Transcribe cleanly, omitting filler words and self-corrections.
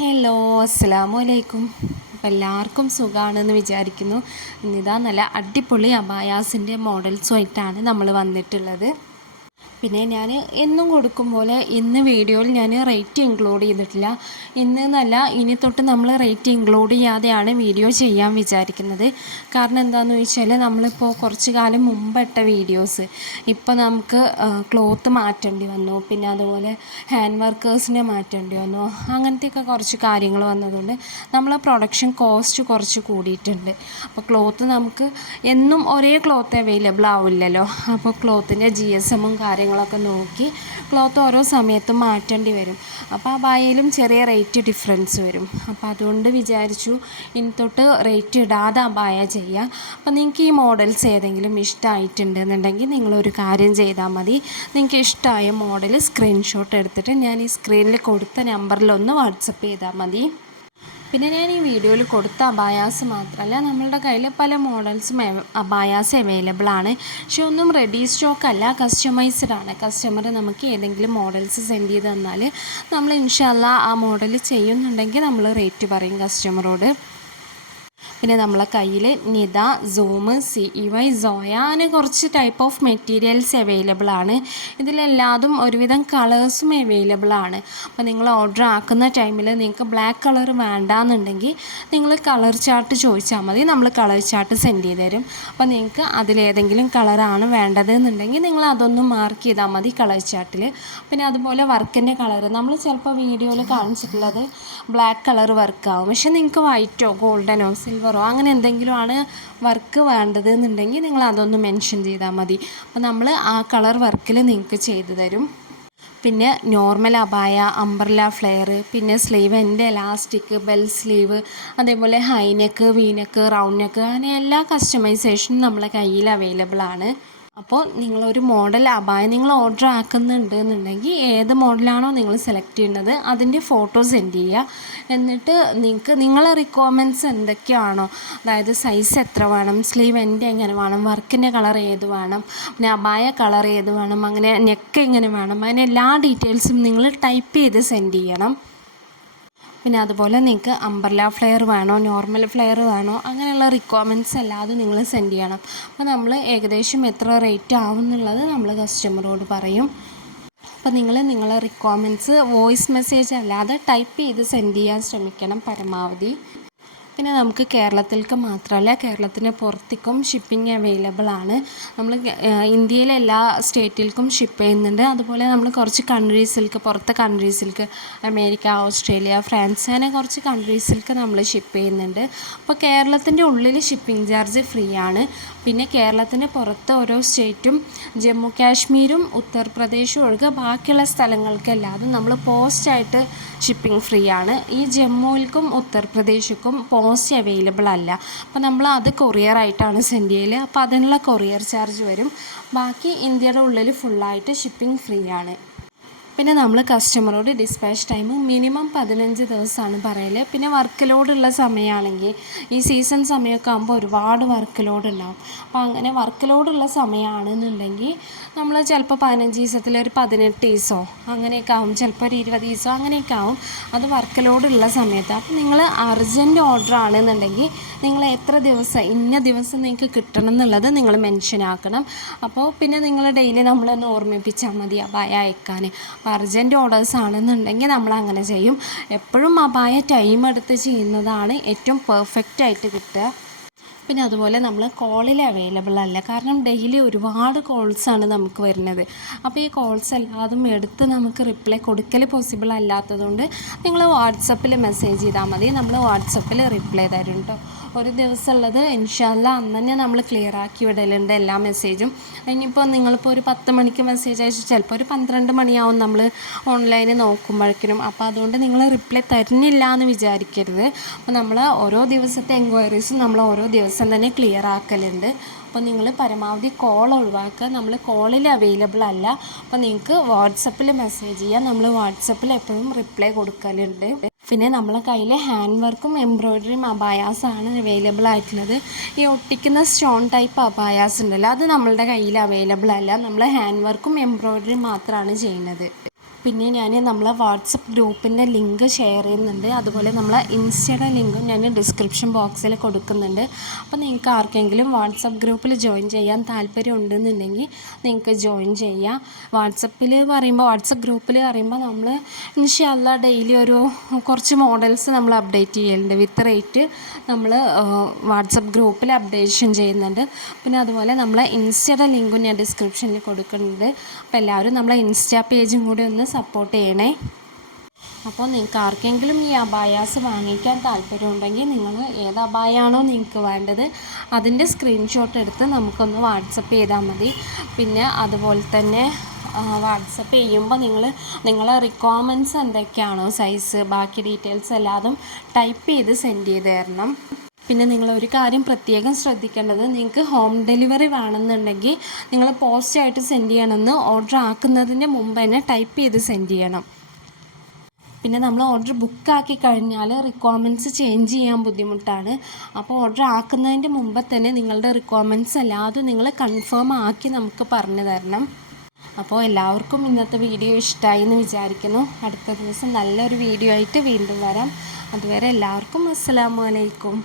Hello, അസ്സലാമു അലൈക്കും. അപ്പോൾ എല്ലാവർക്കും സുഖമാണെന്ന് വിചാരിക്കുന്നു. ഇന്നിതാ നല്ല അടിപൊളി അബായാസിൻ്റെ മോഡൽസുമായിട്ടാണ് നമ്മൾ വന്നിട്ടുള്ളത്. പിന്നെ ഞാൻ എന്നും കൊടുക്കും പോലെ ഇന്ന് വീഡിയോയിൽ ഞാൻ റേറ്റ് ഇൻക്ലൂഡ് ചെയ്തിട്ടില്ല. ഇന്ന് എന്നല്ല, ഇനി തൊട്ട് നമ്മൾ റേറ്റ് ഇൻക്ലൂഡ് ചെയ്യാതെയാണ് വീഡിയോ ചെയ്യാൻ വിചാരിക്കുന്നത്. കാരണം എന്താണെന്ന് ചോദിച്ചാൽ, നമ്മളിപ്പോൾ കുറച്ച് കാലം മുമ്പ് ഇട്ട വീഡിയോസ് ഇപ്പോൾ നമുക്ക് ക്ലോത്ത് മാറ്റേണ്ടി വന്നു, പിന്നെ അതുപോലെ ഹാൻഡ് വർക്കേഴ്സിനെ മാറ്റേണ്ടി വന്നു, അങ്ങനത്തെയൊക്കെ കുറച്ച് കാര്യങ്ങൾ വന്നതുകൊണ്ട് നമ്മൾ പ്രൊഡക്ഷൻ കോസ്റ്റ് കുറച്ച് കൂടിയിട്ടുണ്ട്. അപ്പോൾ ക്ലോത്ത് നമുക്ക് എന്നും ഒരേ ക്ലോത്ത് അവൈലബിൾ ആവില്ലല്ലോ. അപ്പോൾ ക്ലോത്തിൻ്റെ GSM കാര്യങ്ങളൊക്കെ നോക്കി ക്ലോത്ത് ഓരോ സമയത്തും മാറ്റേണ്ടി വരും. അപ്പോൾ ആ ബായയിലും ചെറിയ റേറ്റ് ഡിഫറൻസ് വരും. അപ്പോൾ അതുകൊണ്ട് വിചാരിച്ചു ഇനി തൊട്ട് റേറ്റ് ഇടാതെ ആ ബായ ചെയ്യാം. അപ്പോൾ നിങ്ങൾക്ക് ഈ മോഡൽസ് ഏതെങ്കിലും ഇഷ്ടമായിട്ടുണ്ടെന്നുണ്ടെങ്കിൽ നിങ്ങളൊരു കാര്യം ചെയ്താൽ മതി. നിങ്ങൾക്ക് ഇഷ്ടമായ മോഡൽ സ്ക്രീൻഷോട്ട് എടുത്തിട്ട് ഞാൻ ഈ സ്ക്രീനിൽ കൊടുത്ത നമ്പറിലൊന്ന് വാട്സപ്പ് ചെയ്താൽ മതി. പിന്നെ ഞാൻ ഈ വീഡിയോയിൽ കൊടുത്ത അബായാസ് മാത്രമല്ല, നമ്മളുടെ കയ്യിൽ പല മോഡൽസും അബായാസ് അവൈലബിൾ ആണ്. പക്ഷെ ഒന്നും റെഡി സ്റ്റോക്ക് അല്ല, കസ്റ്റമൈസ്ഡ് ആണ്. കസ്റ്റമർ നമുക്ക് ഏതെങ്കിലും മോഡൽസ് സെൻഡ് ചെയ്ത് തന്നാൽ നമ്മൾ ഇൻഷാല്ലാ ആ മോഡൽ ചെയ്യുന്നുണ്ടെങ്കിൽ നമ്മൾ റേറ്റ് പറയും കസ്റ്റമറോട്. പിന്നെ നമ്മളെ കയ്യിൽ നിദ, സൂം, CEY, സോയ അങ്ങനെ കുറച്ച് ടൈപ്പ് ഓഫ് മെറ്റീരിയൽസ് അവൈലബിൾ ആണ്. ഇതിലെല്ലാതും ഒരുവിധം കളേഴ്സും അവൈലബിൾ ആണ്. അപ്പോൾ നിങ്ങൾ ഓർഡർ ആക്കുന്ന ടൈമിൽ നിങ്ങൾക്ക് ബ്ലാക്ക് കളർ വേണ്ടാന്നുണ്ടെങ്കിൽ നിങ്ങൾ കളർ ചാർട്ട് ചോദിച്ചാൽ മതി, നമ്മൾ കളർ ചാർട്ട് സെൻഡ് ചെയ്ത് തരും. അപ്പോൾ നിങ്ങൾക്ക് അതിലേതെങ്കിലും കളറാണ് വേണ്ടത് എന്നുണ്ടെങ്കിൽ നിങ്ങൾ അതൊന്ന് മാർക്ക് ചെയ്താൽ മതി കളർ ചാർട്ടിൽ. പിന്നെ അതുപോലെ വർക്കിൻ്റെ കളർ നമ്മൾ ചിലപ്പോൾ വീഡിയോയിൽ കാണിച്ചിട്ടുള്ളത് ബ്ലാക്ക് കളർ വർക്കാവും, പക്ഷെ നിങ്ങൾക്ക് വൈറ്റോ ഗോൾഡനോ സിൽവറോ അങ്ങനെ എന്തെങ്കിലും ആണ് വർക്ക് വേണ്ടത് എന്നുണ്ടെങ്കിൽ നിങ്ങൾ അതൊന്ന് മെൻഷൻ ചെയ്താൽ മതി. അപ്പോൾ നമ്മൾ ആ കളർ വർക്കിൽ നിങ്ങൾക്ക് ചെയ്തു തരും. പിന്നെ നോർമൽ അബായ, അംബ്രല്ല ഫ്ലെയർ, പിന്നെ സ്ലീവ് എൻ്റെ എലാസ്റ്റിക്, ബെൽ സ്ലീവ്, അതേപോലെ ഹൈനെക്ക്, വീനെക്ക്, റൗണ്ട് നെക്ക്, അങ്ങനെ എല്ലാ കസ്റ്റമൈസേഷനും നമ്മളെ കയ്യിൽ അവൈലബിൾ ആണ്. അപ്പോൾ നിങ്ങളൊരു മോഡൽ അബായ നിങ്ങൾ ഓർഡർ ആക്കുന്നുണ്ട് എന്നുണ്ടെങ്കിൽ ഏത് മോഡലാണോ നിങ്ങൾ സെലക്ട് ചെയ്യുന്നത് അതിൻ്റെ ഫോട്ടോ സെൻഡ് ചെയ്യുക. എന്നിട്ട് നിങ്ങൾക്ക് നിങ്ങളെ റിക്വയർമെൻറ്റ്സ് എന്തൊക്കെയാണോ, അതായത് സൈസ് എത്ര വേണം, സ്ലീവ് എൻ്റെ എങ്ങനെ വേണം, വർക്കിൻ്റെ കളർ ഏത് വേണം, പിന്നെ അബായ കളർ ഏത് വേണം, അങ്ങനെ നെക്ക് എങ്ങനെ വേണം, അങ്ങനെ എല്ലാ ഡീറ്റെയിൽസും നിങ്ങൾ ടൈപ്പ് ചെയ്ത് സെൻഡ് ചെയ്യണം. പിന്നെ അതുപോലെ നിങ്ങൾക്ക് അംബ്രല്ല ഫ്ലെയർ വേണോ, നോർമൽ ഫ്ലെയർ വേണോ, അങ്ങനെയുള്ള റിക്വയർമെൻറ്റ്സ് അല്ലാതെ നിങ്ങൾ സെൻഡ് ചെയ്യണം. അപ്പോൾ നമ്മൾ ഏകദേശം എത്ര റേറ്റ് ആവും എന്നുള്ളത് നമ്മൾ കസ്റ്റമറോട് പറയും. അപ്പോൾ നിങ്ങളെ റിക്വയർമെൻറ്റ്സ് വോയിസ് മെസ്സേജ് അല്ലാതെ ടൈപ്പ് ചെയ്ത് സെൻഡ് ചെയ്യാൻ ശ്രമിക്കണം പരമാവധി. പിന്നെ നമുക്ക് കേരളത്തിലേക്ക് മാത്രമല്ല, കേരളത്തിന് പുറത്തേക്കും ഷിപ്പിംഗ് അവൈലബിൾ ആണ്. നമ്മൾ ഇന്ത്യയിലെ എല്ലാ സ്റ്റേറ്റിലേക്കും ഷിപ്പ് ചെയ്യുന്നുണ്ട്. അതുപോലെ നമ്മൾ കുറച്ച് കൺട്രീസിലേക്ക്, പുറത്തെ കൺട്രീസിലേക്ക്, അമേരിക്ക, ഓസ്ട്രേലിയ, ഫ്രാൻസ്, അങ്ങനെ കുറച്ച് കൺട്രീസിലേക്ക് നമ്മൾ ഷിപ്പ് ചെയ്യുന്നുണ്ട്. അപ്പോൾ കേരളത്തിൻ്റെ ഉള്ളിൽ ഷിപ്പിംഗ് ചാർജ് ഫ്രീ ആണ്. പിന്നെ കേരളത്തിന് പുറത്ത് ഓരോ സ്റ്റേറ്റും, ജമ്മു കാശ്മീരും ഉത്തർപ്രദേശും ഒഴികെ ബാക്കിയുള്ള സ്ഥലങ്ങൾക്കെല്ലാതും നമ്മൾ പോസ്റ്റായിട്ട് ഷിപ്പിംഗ് ഫ്രീ ആണ്. ഈ ജമ്മുവിലേക്കും ഉത്തർപ്രദേശിനും പോസ്റ്റ് അവൈലബിൾ അല്ല. അപ്പോൾ നമ്മൾ അത് കൊറിയറായിട്ടാണ് സെൻഡ് ചെയ്യൽ. അപ്പോൾ അതിനുള്ള കൊറിയർ ചാർജ് വരും. ബാക്കി ഇന്ത്യയുടെ ഉള്ളിൽ ഫുള്ളായിട്ട് ഷിപ്പിംഗ് ഫ്രീ ആണ്. പിന്നെ നമ്മൾ കസ്റ്റമറോട് ഡിസ്പാച്ച് ടൈം മിനിമം 15 ദിവസമാണ് പറയൽ. പിന്നെ വർക്ക് ലോഡുള്ള സമയമാണെങ്കിൽ ഈ സീസൺ സമയമൊക്കെ ആകുമ്പോൾ ഒരുപാട് വർക്ക് ലോഡ് ഉണ്ടാകും. അപ്പോൾ അങ്ങനെ വർക്ക് ലോഡുള്ള സമയമാണെന്നുണ്ടെങ്കിൽ നമ്മൾ ചിലപ്പോൾ 15 ദിവസത്തിൽ ഒരു 18 ദിവസമോ അങ്ങനെയൊക്കെ ആവും, ചിലപ്പോൾ ഒരു 20 ദിവസമോ അങ്ങനെയൊക്കെ ആവും. അത് വർക്ക് ലോഡുള്ള സമയത്ത്. അപ്പോൾ നിങ്ങൾ അർജൻറ്റ് ഓർഡർ ആണെന്നുണ്ടെങ്കിൽ നിങ്ങൾ എത്ര ദിവസം, ഇന്ന ദിവസം നിങ്ങൾക്ക് കിട്ടണം എന്നുള്ളത് നിങ്ങൾ മെൻഷൻ ആക്കണം. അപ്പോൾ പിന്നെ നിങ്ങൾ ഡെയിലി നമ്മളൊന്ന് ഓർമ്മിപ്പിച്ചാൽ മതി അബായ അയക്കാൻ. അർജൻറ്റ് ഓർഡേഴ്സ് ആണെന്നുണ്ടെങ്കിൽ നമ്മൾ അങ്ങനെ ചെയ്യും. എപ്പോഴും അബായ ടൈം എടുത്ത് ചെയ്യുന്നതാണ് ഏറ്റവും പെർഫെക്റ്റ് ആയിട്ട് കിട്ടുക. പിന്നെ അതുപോലെ നമ്മൾ കോളിൽ അവൈലബിൾ അല്ല, കാരണം ഡെയിലി ഒരുപാട് കോൾസാണ് നമുക്ക് വരുന്നത്. അപ്പോൾ ഈ കോൾസ് എല്ലാതും എടുത്ത് നമുക്ക് റിപ്ലൈ കൊടുക്കൽ പോസിബിൾ അല്ലാത്തതുകൊണ്ട് നിങ്ങൾ വാട്സപ്പിൽ മെസ്സേജ് ചെയ്താൽ മതി, നമ്മൾ വാട്സപ്പിൽ റിപ്ലൈ തരും കേട്ടോ. ഒരു ദിവസം ഉള്ളത് ഇൻഷാല്ലാ അന്ന് തന്നെ നമ്മൾ ക്ലിയർ ആക്കി വിടലുണ്ട് എല്ലാ മെസ്സേജും. ഇനിയിപ്പോൾ നിങ്ങളിപ്പോൾ ഒരു 10 മണിക്ക് മെസ്സേജ് അയച്ചു, ചിലപ്പോൾ ഒരു 12 മണിയാവും നമ്മൾ ഓൺലൈനിൽ നോക്കുമ്പോഴേക്കും. അപ്പോൾ അതുകൊണ്ട് നിങ്ങൾ റിപ്ലൈ തരുന്നില്ല എന്ന് വിചാരിക്കരുത്. അപ്പോൾ നമ്മൾ ഓരോ ദിവസത്തെ എൻക്വയറീസും നമ്മൾ ഓരോ ദിവസം തന്നെ ക്ലിയർ ആക്കലുണ്ട്. അപ്പോൾ നിങ്ങൾ പരമാവധി കോൾ ഒഴിവാക്കുക, നമ്മൾ കോളിൽ അവൈലബിൾ അല്ല. അപ്പോൾ നിങ്ങൾക്ക് വാട്സപ്പിൽ മെസ്സേജ് ചെയ്യാം, നമ്മൾ വാട്സപ്പിൽ എപ്പോഴും റിപ്ലൈ കൊടുക്കലുണ്ട്. പിന്നെ നമ്മളെ കയ്യിൽ ഹാൻഡ് വർക്കും എംബ്രോയ്ഡറിയും അബായാസാണ് അവൈലബിൾ ആയിട്ടുള്ളത്. ഈ ഒട്ടിക്കുന്ന സ്റ്റോൺ ടൈപ്പ് അബായാസ് ഉണ്ടല്ലോ, അത് നമ്മളുടെ കയ്യിൽ അവൈലബിൾ അല്ല. നമ്മൾ ഹാൻഡ് വർക്കും എംബ്രോയ്ഡറിയും മാത്രമാണ് ചെയ്യുന്നത്. പിന്നെ ഞാൻ നമ്മളെ വാട്സപ്പ് ഗ്രൂപ്പിൻ്റെ ലിങ്ക് ഷെയർ ചെയ്യുന്നുണ്ട്. അതുപോലെ നമ്മളെ ഇൻസ്റ്റയുടെ ലിങ്കും ഞാൻ ഡിസ്ക്രിപ്ഷൻ ബോക്സിൽ കൊടുക്കുന്നുണ്ട്. അപ്പോൾ നിങ്ങൾക്ക് ആർക്കെങ്കിലും വാട്സപ്പ് ഗ്രൂപ്പിൽ ജോയിൻ ചെയ്യാൻ താല്പര്യം ഉണ്ടെന്നുണ്ടെങ്കിൽ നിങ്ങൾക്ക് ജോയിൻ ചെയ്യാം. വാട്സപ്പ് ഗ്രൂപ്പിൽ പറയുമ്പോൾ നമ്മൾ ഇൻഷാ അല്ലാഹ് ഡെയിലി ഒരു കുറച്ച് മോഡൽസ് നമ്മൾ അപ്ഡേറ്റ് ചെയ്യലുണ്ട്. വിത്ത് റേറ്റ് നമ്മൾ വാട്സപ്പ് ഗ്രൂപ്പിൽ അപ്ഡേഷൻ ചെയ്യുന്നുണ്ട്. പിന്നെ അതുപോലെ നമ്മളെ ഇൻസ്റ്റയുടെ ലിങ്കും ഞാൻ ഡിസ്ക്രിപ്ഷനിൽ കൊടുക്കുന്നുണ്ട്. അപ്പോൾ എല്ലാവരും നമ്മളെ ഇൻസ്റ്റാ പേജും കൂടി ഒന്ന് സപ്പോർട്ട് ചെയ്യണേ. അപ്പോൾ നിങ്ങൾക്ക് ആർക്കെങ്കിലും ഈ അബായാസ് വാങ്ങിക്കാൻ താല്പര്യമുണ്ടെങ്കിൽ നിങ്ങൾ ഏത് അബായാണോ നിങ്ങൾക്ക് വേണ്ടത് അതിൻ്റെ സ്ക്രീൻഷോട്ട് എടുത്ത് നമുക്കൊന്ന് വാട്സപ്പ് ചെയ്താൽ മതി. പിന്നെ അതുപോലെ തന്നെ വാട്സപ്പ് ചെയ്യുമ്പോൾ നിങ്ങളെ റിക്വയർമെൻറ്റ്സ് എന്തൊക്കെയാണോ സൈസ് ബാക്കി ഡീറ്റെയിൽസ് എല്ലാതും ടൈപ്പ് ചെയ്ത് സെൻഡ് ചെയ്ത് തരണം. പിന്നെ നിങ്ങളൊരു കാര്യം പ്രത്യേകം ശ്രദ്ധിക്കേണ്ടത്, നിങ്ങൾക്ക് ഹോം ഡെലിവറി വേണമെന്നുണ്ടെങ്കിൽ നിങ്ങൾ പോസ്റ്റായിട്ട് സെൻഡ് ചെയ്യണമെന്ന് ഓർഡർ ആക്കുന്നതിൻ്റെ മുമ്പ് തന്നെ ടൈപ്പ് ചെയ്ത് സെൻഡ് ചെയ്യണം. പിന്നെ നമ്മൾ ഓർഡർ ബുക്കാക്കി കഴിഞ്ഞാൽ റിക്വയർമെൻറ്റ്സ് ചേഞ്ച് ചെയ്യാൻ ബുദ്ധിമുട്ടാണ്. അപ്പോൾ ഓർഡർ ആക്കുന്നതിൻ്റെ മുമ്പ് തന്നെ നിങ്ങളുടെ റിക്വയർമെൻറ്റ്സ് എല്ലാതും നിങ്ങൾ കൺഫേം ആക്കി നമുക്ക് പറഞ്ഞു തരണം. അപ്പോൾ എല്ലാവർക്കും ഇന്നത്തെ വീഡിയോ ഇഷ്ടമായി എന്ന് വിചാരിക്കുന്നു. അടുത്ത ദിവസം നല്ലൊരു വീഡിയോ ആയിട്ട് വീണ്ടും വരാം. അതുവരെ എല്ലാവർക്കും അസ്സലാമു അലൈക്കും.